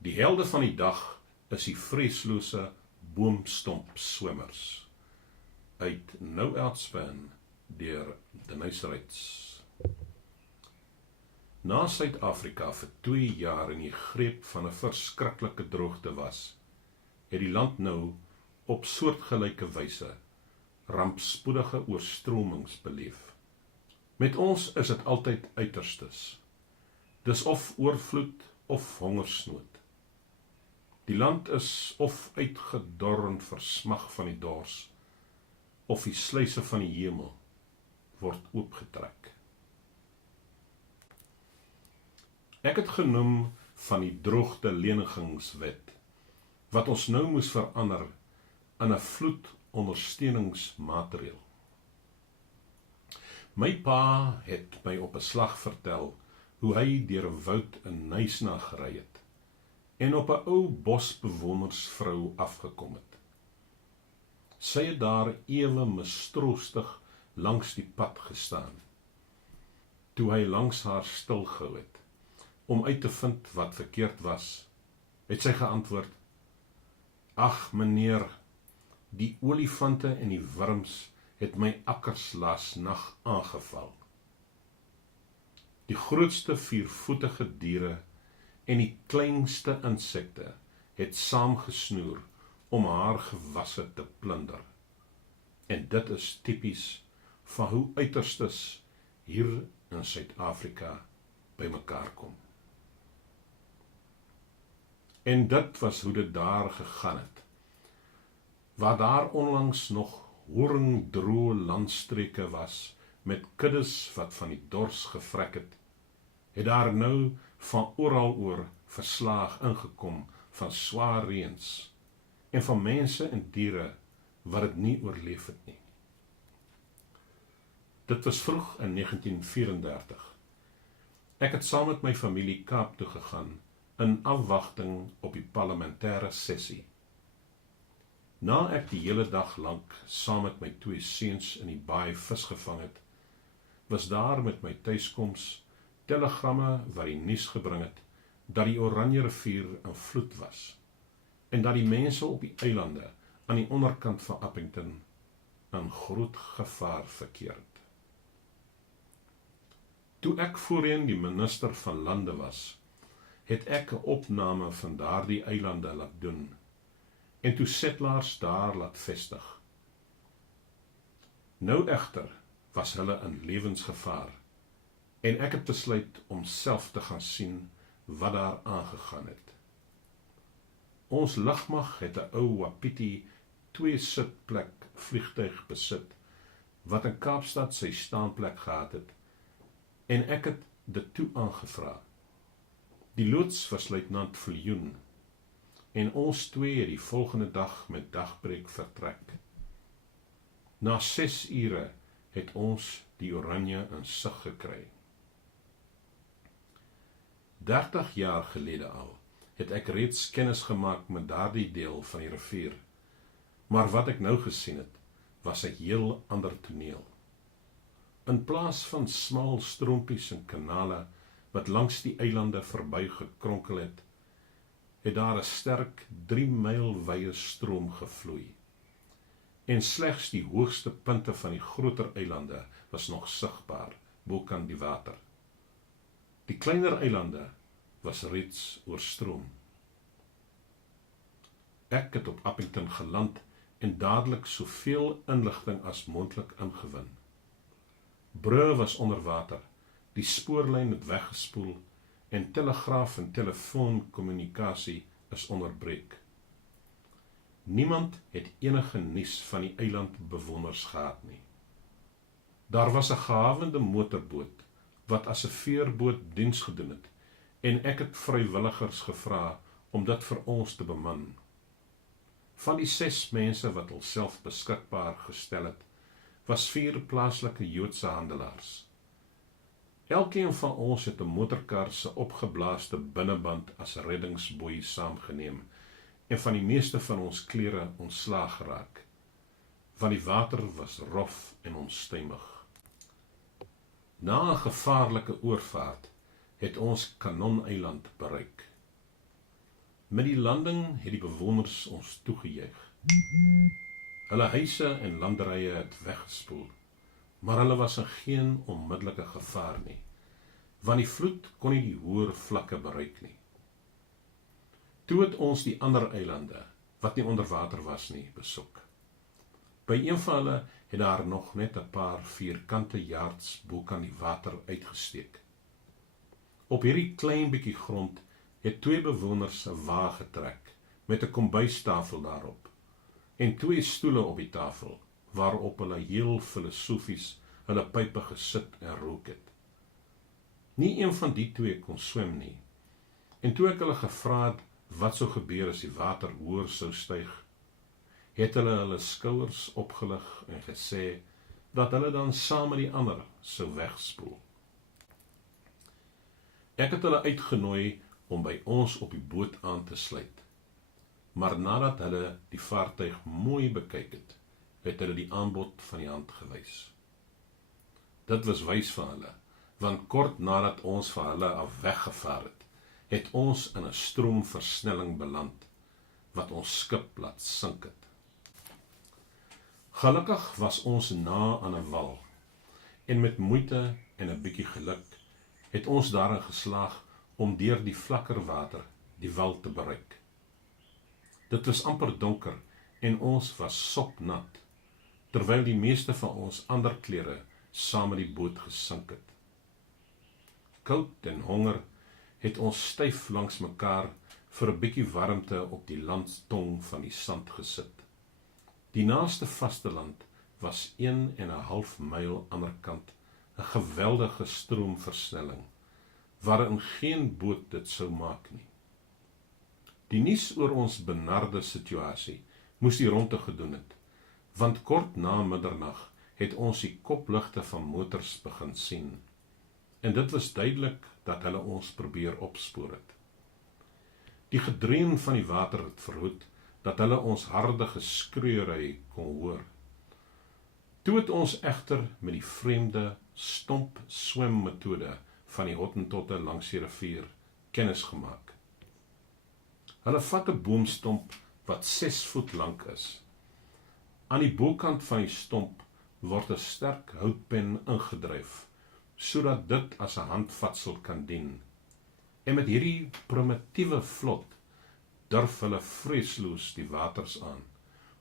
Die helde van die dag is die vreeslose boomstomp-swimmers uit No Outspan deur Denise Reitz. Na Suid-Afrika vir 2 jaar in die greep van 'n verskriklike droogte was, het die land nou op soortgelyke wyse rampspoedige oorstromings beleef. Met ons is dit altyd uiterstes. Dis of oorvloed of hongersnood. Die land is of uitgedor en versmag van die dors, of die sluise van die hemel word oopgetrek. Ek het genoem van die droogte lenigingswet, wat ons nou moes verander in 'n vloedondersteuningsmaatreël. My pa het my op 'n slag vertel hoe hy deur 'n woud in Nysna gery het en op 'n ou bosbewonersvrou afgekom het. Sy het daar ewe mistroostig langs die pad gestaan, toe hy langs haar stilgehou het, om uit te vind wat verkeerd was, het sy geantwoord: "Ag meneer, die olifante en die wurms het my akkers laas nag aangeval." Die grootste viervoetige diere en die kleinste insekte het saamgesnoer om haar gewasse te plunder. En dit is tipies van hoe uiterstes hier in Suid-Afrika bymekaar kom. En dit was hoe dit daar gegaan het, waar daar onlangs nog horingdroë landstreke was, met kuddes wat van die dors gevrek het, het daar nou van oral oor verslaag ingekom van swaar reëns, en van mense en diere wat dit nie oorleef het nie. Dit was vroeg in 1934. Ek het saam met my familie Kaap toe gegaan, in afwagting op die parlementêre sessie. Na ek die hele dag lank saam met my 2 seuns in die baai vis gevang het, was daar met my tuiskoms telegramme wat die nuus gebring het, dat die Oranje rivier in vloed was, en dat die mense op die eilande aan die onderkant van Appington in groot gevaar verkeer het. Toe ek voorheen die minister van lande was, het ek 'n opname van daardie eilande laat doen, en toe settlers daar laat vestig. Nou egter was hulle in lewensgevaar, en ek het besluit om self te gaan sien wat daar aangegaan het. Ons lugmag het 'n ou Wapiti 2-sitplek vliegtuig besit, wat in Kaapstad sy staanplek gehad het, en ek het dit toe aangevra. Die loods was luitenant Viljoen, en ons 2 het die volgende dag met dagbreek vertrek. Na 6 ure het ons die Oranje in sig gekry. 30 jaar gelede al het ek reeds kennis gemaak met daardie deel van die rivier, maar wat ek nou gesien het, was 'n heel ander toneel. In plaas van smal stroompies en kanale wat langs die eilande verby gekronkel het, het daar 'n sterk 3 myl wye stroom gevloei. En slegs die hoogste punte van die groter eilande was nog sigbaar bokant die water. Die kleiner eilande was reeds oorstroom. Ek het op Appington geland en dadelik soveel inligting as moontlik ingewin. Brûe was onder water, die spoorlyn het weggespoel en telegraaf en telefoonkommunikasie is onderbreek. Niemand het enige nuus van die eilandbewoners gehad nie. Daar was 'n gehawende motorboot wat as 'n veerboot diens gedoen het, en ek het vrywilligers gevra om dit vir ons te beman. Van die 6 mense wat hulself beskikbaar gestel het, was 4 plaaslike Joodse handelaars. Elkeen van ons het 'n motorkar se opgeblaaste binneband as reddingsboei saamgeneem, en van die meeste van ons klere ontslaag geraak, want die water was rof en onstuimig. Na 'n gevaarlike oorvaart het ons Kanon-eiland bereik. Met die landing het die bewoners ons toegejuig. Hulle huise en landerye het weggespoel, maar hulle was in geen onmiddellike gevaar nie, want die vloed kon nie die hoër vlakke bereik nie. Toe het ons die ander eilande, wat nie onder water was nie, besoek. By een van hulle het daar nog net 'n paar vierkante yards bo kan die water uitgesteek. Op hierdie klein bietjie grond het 2 bewoners 'n wa getrek, met 'n kombuistafel daarop, en 2 stoele op die tafel, waarop hulle heel filosofies hulle pype gesit en rook het. Nie een van die 2 kon swem nie, en toe ek hulle gevra het, wat sou gebeur as die water hoër sou styg, het hulle skouers opgelig en gesê, dat hulle dan saam met die ander sou wegspoel. Ek het hulle uitgenooi om by ons op die boot aan te sluit, maar nadat hulle die vaartuig mooi bekyk het, het hulle die aanbod van die hand gewys. Dit was wys van hulle, want kort nadat ons van hulle af weggevaar het ons in 'n stroomversnelling beland, wat ons skip laat sink het. Gelukkig was ons na aan 'n wal, en met moeite en 'n bietjie geluk, het ons daarin geslaag om deur die vlakker water die wal te bereik. Dit was amper donker, en ons was sopnat, terwyl die meeste van ons ander klere saam met die boot gesink het. Koud en honger het ons styf langs mekaar vir 'n bietjie warmte op die landstong van die sand gesit. Die naaste vasteland was 1,5 myl aanderkant, 'n geweldige stroomversnelling, waarin geen boot dit sou maak nie. Die nuus oor ons benarde situasie moes die ronde gedoen het, want kort na middernag het ons die kopligte van motors begin sien, en dit was duidelik dat hulle ons probeer opspoor het. Die gedreun van die water het verhoed dat hulle ons harde geskreeuery kon hoor. Toe het ons egter met die vreemde stomp swemmetode van die Hottentotte langs die rivier kennis gemaak. Hulle vat 'n boomstomp wat 6 voet lank is. Aan die bokant van die stomp word 'n sterk houtpen ingedryf, sodat dit as 'n handvatsel kan dien. En met hierdie primitiewe vlot durf hulle vreesloos die waters aan,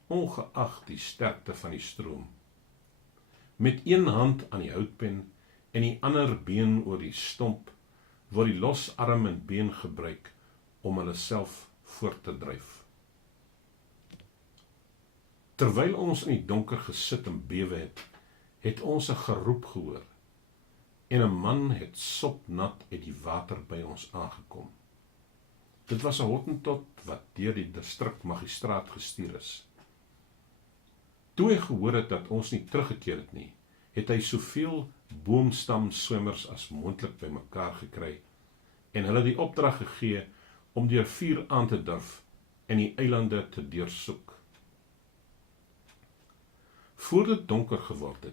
ongeag die sterkte van die stroom. Met een hand aan die houtpen en die ander been oor die stomp, word die los arm en been gebruik om hulle self voort te dryf. Terwyl ons in die donker gesit en bewe het ons 'n geroep gehoor, en 'n man het sopnat uit die water by ons aangekom. Dit was 'n Hottentot wat deur die distrikmagistraat gestuur is. Toe hy gehoor het dat ons nie teruggekeer het nie, het hy soveel boomstamswemmers as moontlik bymekaar gekry en hulle die opdrag gegee om deur vuur aan te durf en die eilande te deursoek. Voor dit donker geword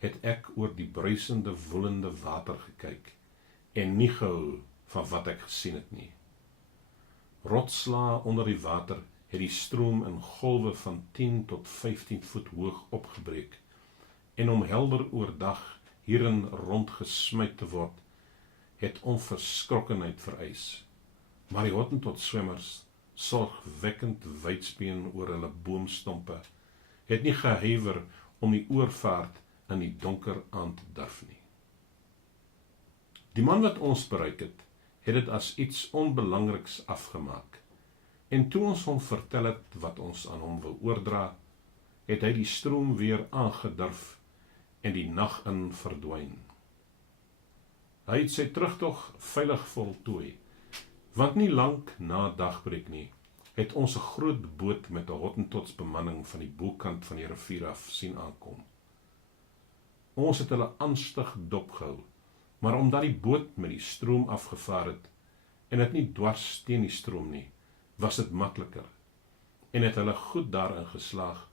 het ek oor die bruisende, woelende water gekyk en nie gehou van wat ek gesien het nie. Rotsslae onder die water het die stroom in golwe van 10 tot 15 voet hoog opgebreek, en om helder oordag hierin rondgesmyt te word, het onverskrokkenheid vereis. Maar die Hottentot swemmers, sorgwekkend wydspeen oor hulle boomstompe, het nie gehuiwer om die oorvaart in die donker aan te durf nie. Die man wat ons bereik het dit as iets onbelangriks afgemaak, en toe ons hom vertel het wat ons aan hom wil oordra, het hy die stroom weer aangedurf en die nag in verdwyn. Hy het sy terugtog veilig voltooi, want nie lank na dagbreek nie, het ons 'n groot boot met 'n Hottentots bemanning van die bokant van die rivier af sien aankom. Ons het hulle angstig dopgehou, maar omdat die boot met die stroom afgevaar het, en dit nie dwars teen die stroom nie, was dit makliker, en het hulle goed daarin geslaag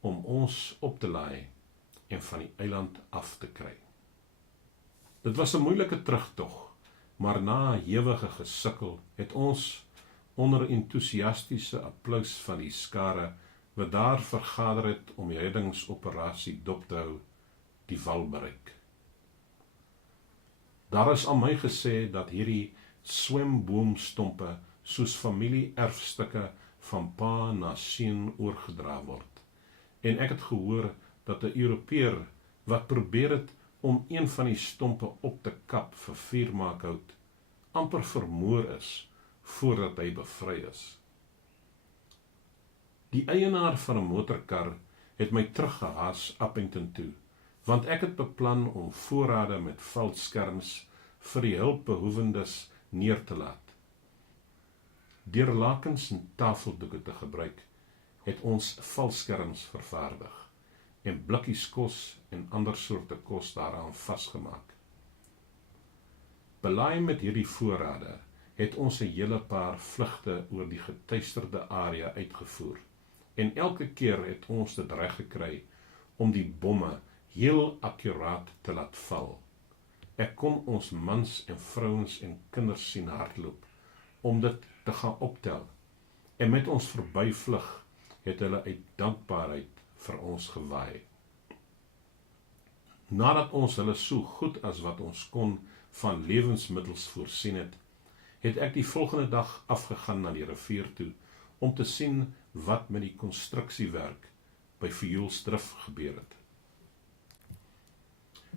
om ons op te laai en van die eiland af te kry. Dit was 'n moeilike terugtog, maar na 'n ewige gesukkel het ons onder entoesiastiese applous van die skare wat daar vergader het om die reddingsoperasie dop te hou, die wal bereik. Daar is aan my gesê dat hierdie swemboomstompe soos familie-erfstukke van pa na seun oorgedra word. En ek het gehoor dat 'n Europeër wat probeer het om een van die stompe op te kap vir vuurmaakhout, amper vermoor is voordat hy bevry is. Die eienaar van 'n motorkar het my teruggehaas Appington toe, want ek het beplan om voorrade met veldskerms vir die hulpbehoewendes neer te laat. Deur lakens en tafeldoeke te gebruik, het ons valskerms vervaardig en blikkies kos en ander soorte kos daaraan vasgemaak. Belaai met hierdie voorrade, het ons 'n hele paar vlugte oor die getuisterde area uitgevoer, en elke keer het ons dit reg gekry om die bomme heel akkuraat te laat val. Ek kon ons mans en vrouens en kinders sien hardloop, om dit te gaan optel, en met ons verbyvlug het hulle uit dankbaarheid vir ons gewaai. Nadat ons hulle so goed as wat ons kon van lewensmiddels voorsien het, het ek die volgende dag afgegaan na die rivier toe, om te sien wat met die konstruksiewerk by Vioolsdrif gebeur het.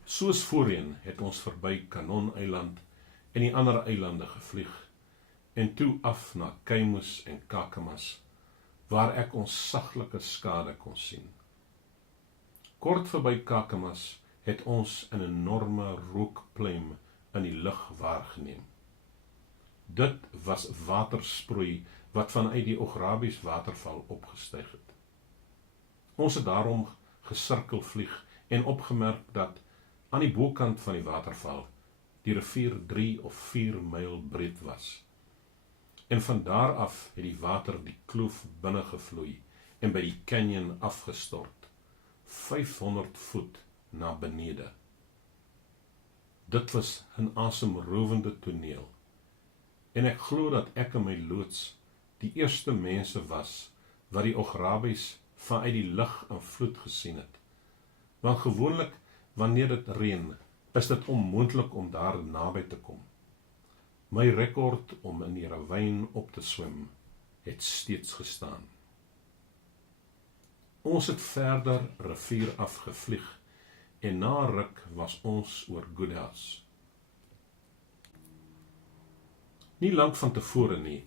Soos voorheen het ons verby Kanon-eiland en die ander eilande gevlieg, en toe af na Keimus en Kakamas, waar ek ons saglike skade kon sien. Kort verby Kakamas het ons 'n enorme rookpluim in die lug waargeneem. Dit was watersproei wat vanuit die Ograbies waterval opgestyg het. Ons het daarom gesirkel vlieg en opgemerk dat aan die bokant van die waterval die rivier 3 of 4 myl breed was. En van daar af het die water die kloof binne gevloei en by die canyon afgestort, 500 voet na benede. Dit was 'n asemrowende toneel, en ek glo dat ek en my loods die eerste mense was wat die Ograbies vanuit die lug en vloed gesien het, want gewoonlik wanneer dit reën, is dit onmoontlik om daar naby te kom. My rekord om in die ravyn op te swem het steeds gestaan. Ons het verder rivier afgevlieg en na ruk was ons oor Goodhouse. Nie lank van tevore nie,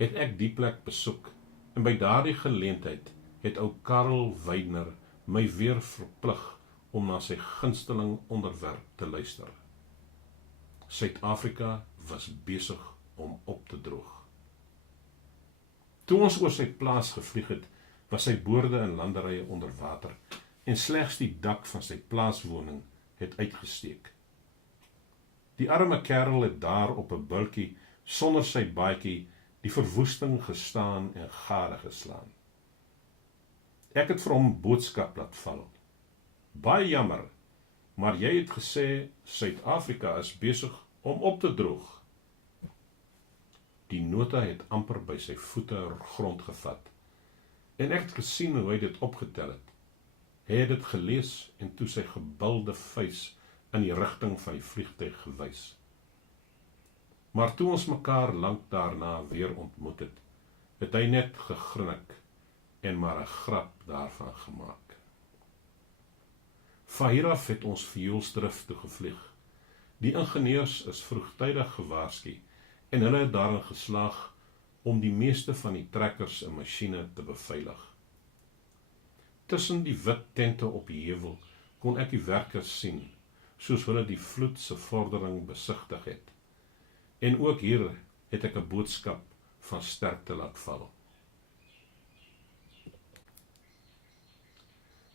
het ek die plek besoek en by daardie geleentheid het ou Karel Weidner my weer verplig om na sy gunsteling onderwerp te luister. Suid-Afrika was besig om op te droog. Toe ons oor sy plaas gevlieg het, was sy boorde en landerye onder water en slegs die dak van sy plaaswoning het uitgesteek. Die arme kerel het daar op 'n bultjie sonder sy baadjie die verwoesting gestaan en gade geslaan. Ek het vir hom boodskap laat val. Baie jammer, maar jy het gesê Suid-Afrika is besig om op te droog. Die nota het amper by sy voete grond gevat, en ek het gesien hoe hy dit opgetel het. Hy het dit gelees en toe sy gebalde vuis in die rigting van die vliegtuig gewys. Maar toe ons mekaar lank daarna weer ontmoet het hy net gegrinnik en maar 'n grap daarvan gemaak. Van hier af het ons Vioolsdrif toe gevlieg. Die ingenieurs is vroegtydig gewaarsku en hulle het daarin geslaag om die meeste van die trekkers en masjiene te beveilig. Tussen die wit tente op die heuwel kon ek die werkers sien, soos hulle die vloed se vordering besigtig het. En ook hier het ek 'n boodskap van sterkte laat val.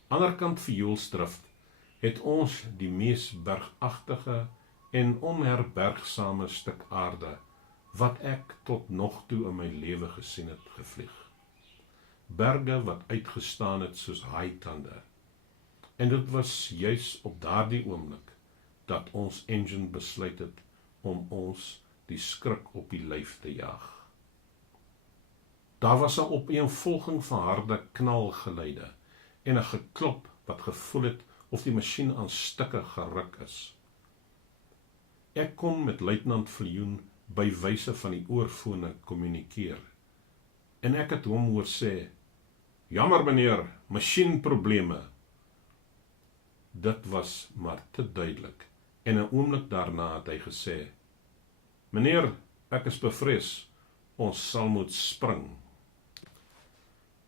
Anderkant Vioolsdrif het ons die mees bergagtige en onherbergsame stuk aarde wat ek tot nog toe in my lewe gesien het gevlieg. Berge wat uitgestaan het soos haaitande. En dit was juis op daardie oomblik dat ons engine besluit het om ons die skrik op die lyf te jaag. Daar was 'n opeenvolging van harde knalgeluide en 'n geklop wat gevoel het of die masjien aan stukke geruk is. Ek kon met luitenant Viljoen by wyse van die oorfone kommunikeer, en ek het hom hoor sê, "Jammer meneer, masjienprobleme." Dit was maar te duidelik, en 'n oomblik daarna het hy gesê, "Meneer, ek is bevrees, ons sal moet spring."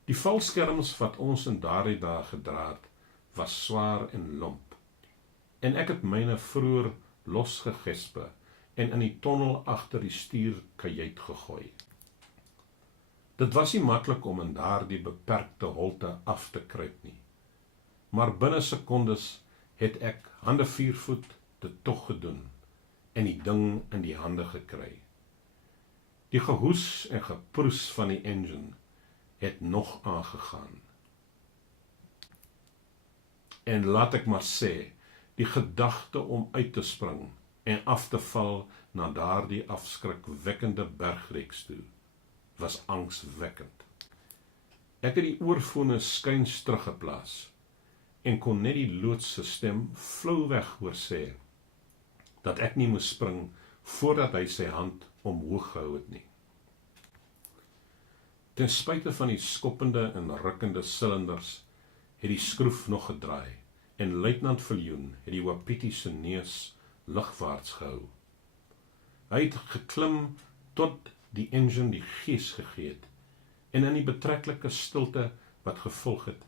Die valskerms wat ons in daardie dae gedra het, was swaar en lomp, en ek het myne vroeër losgegespe en in die tonnel agter die stuurkajuit gegooi. Dit was nie maklik om in daardie beperkte holte af te kruip nie, maar binne sekondes het ek hande viervoet dit tog gedoen en die ding in die hande gekry. Die gehoes en geproes van die engine het nog aangegaan. En laat ek maar sê, die gedagte om uit te spring en af te val na daardie afskrikwekkende bergreeks toe, was angswekkend. Ek het die oorfone skuins teruggeplaas en kon net die loods se stem flouweg hoor sê dat ek nie moes spring voordat hy sy hand omhoog gehou het nie. Ten spyte van die skoppende en rukkende silinders het die skroef nog gedraai en luitenant Viljoen het die Wapiti se neus lugwaarts gehou. Hy het geklim tot die engine die gees gegee het, en in die betreklike stilte wat gevolg het,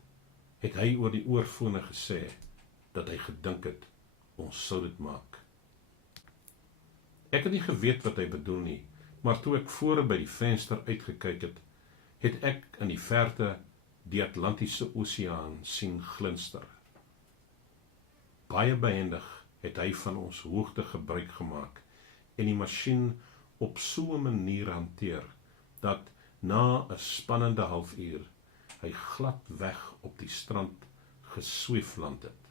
het hy oor die oorfone gesê dat hy gedink het, ons sou dit maak. Ek het nie geweet wat hy bedoel nie, maar toe ek vore by die venster uitgekyk het, het ek in die verte die Atlantiese Oseaan sien glinster. Baie behendig het hy van ons hoogte gebruik gemaak en die masjien op so 'n manier hanteer, dat na 'n spannende halfuur hy glad weg op die strand gesweefland het.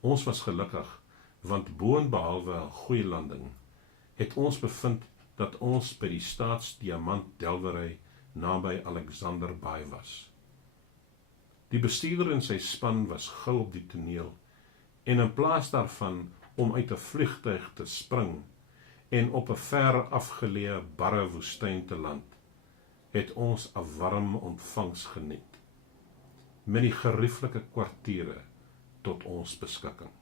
Ons was gelukkig, want boonbehalwe 'n goeie landing, het ons bevind dat ons by die staatsdiamantdelwery naby Alexander Bay was. Die bestuurder en sy span was gou op die toneel, en in plaas daarvan om uit 'n vliegtuig te spring en op 'n ver afgeleë barre woestyn te land, het ons 'n warm ontvangs geniet, met die gerieflike kwartiere tot ons beskikking.